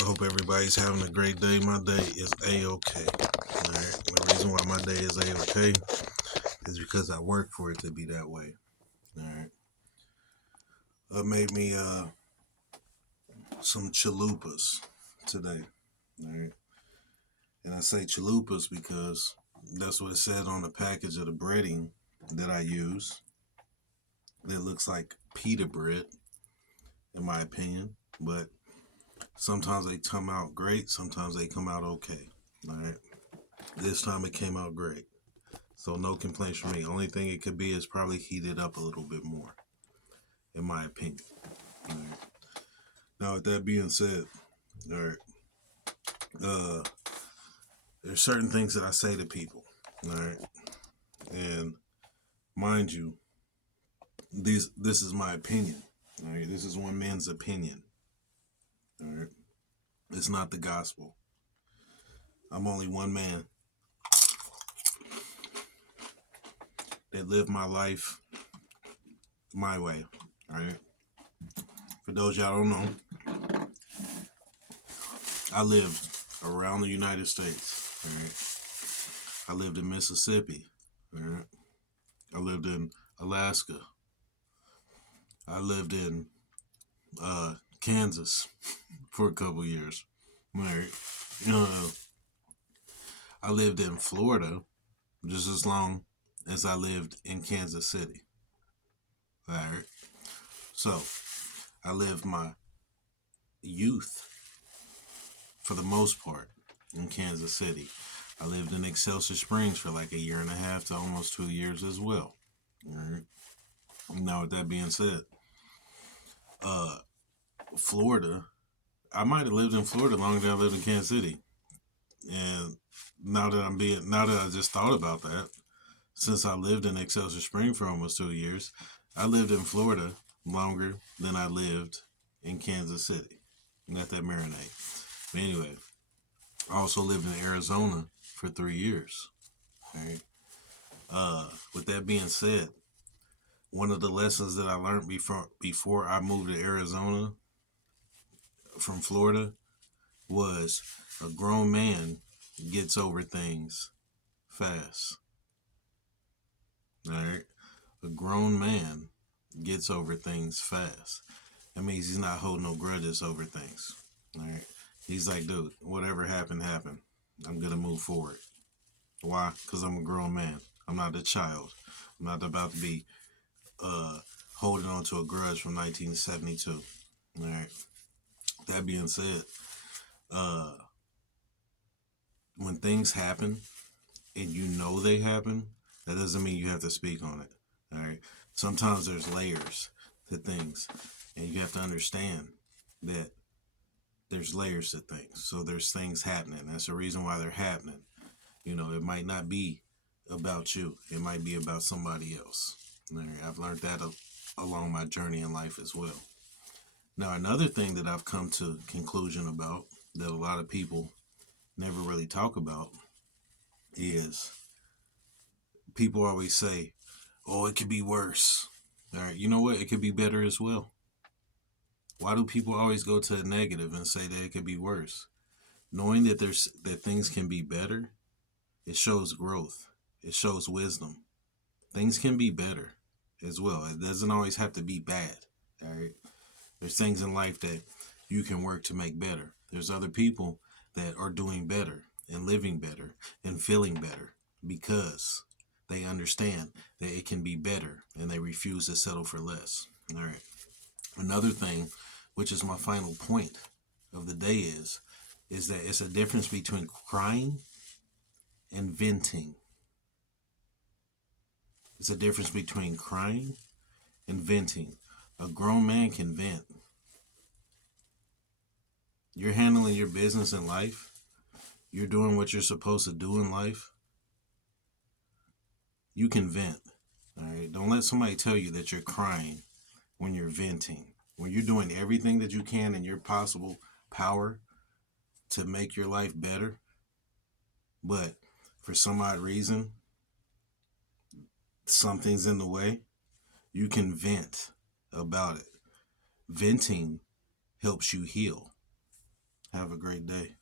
I hope everybody's having a great day. My day is A-OK. Alright. The reason why my day is A-OK is because I work for it to be that way. Alright. I made me some chalupas today. Alright. And I say chalupas because that's what it says on the package of the breading that I use. It looks like pita bread, in my opinion. But sometimes they come out great, sometimes they come out okay. Alright. This time it came out great. So no complaints from me. Only thing it could be is probably heated up a little bit more, in my opinion. All right. Now, with that being said, all right, uh, there's certain things that I say to people, all right, and mind you, this is my opinion. All right, this is one man's opinion. All right, it's not the gospel. I'm only one man that lived my life my way. All right. For those y'all don't know, I lived around the United States. All right. I lived in Mississippi. All right. I lived in Alaska. I lived in Kansas for a couple years. All right. I lived in Florida just as long as I lived in Kansas City. All right. So I lived my youth for the most part in Kansas City. I lived in Excelsior Springs for like a year and a half to almost 2 years as well. All right. Now, with that being said, uh, Florida, I might have lived in Florida longer than I lived in Kansas City. And now that I just thought about that, since I lived in Excelsior Spring for almost 2 years, I lived in Florida longer than I lived in Kansas City. Let that marinate. But anyway, I also lived in Arizona for 3 years. Right? With that being said, one of the lessons that I learned before I moved to Arizona from Florida was a grown man gets over things fast. All right. A grown man gets over things fast. That means he's not holding no grudges over things. All right. He's like, dude, whatever happened, happened. I'm going to move forward. Why? Because I'm a grown man. I'm not a child. I'm not about to be holding on to a grudge from 1972. All right. That being said, uh, when things happen and you know they happen, that doesn't mean you have to speak on it. All right. Sometimes there's layers to things, and you have to understand that there's layers to things. So there's things happening. That's the reason why they're happening. You know, it might not be about you. It might be about somebody else. All right. I've learned that along my journey in life as well. Now, another thing that I've come to conclusion about that a lot of people never really talk about is people always say, oh, it could be worse. All right, you know what? It could be better as well. Why do people always go to the negative and say that it could be worse? Knowing that that things can be better, it shows growth. It shows wisdom. Things can be better as well. It doesn't always have to be bad. All right. There's things in life that you can work to make better. There's other people that are doing better and living better and feeling better because they understand that it can be better and they refuse to settle for less. All right. Another thing, which is my final point of the day, is that it's a difference between crying and venting. It's a difference between crying and venting. A grown man can vent. You're handling your business in life. You're doing what you're supposed to do in life. You can vent. All right. Don't let somebody tell you that you're crying when you're venting. When you're doing everything that you can in your possible power to make your life better, but for some odd reason, something's in the way, you can vent about it. Venting helps you heal. Have a great day.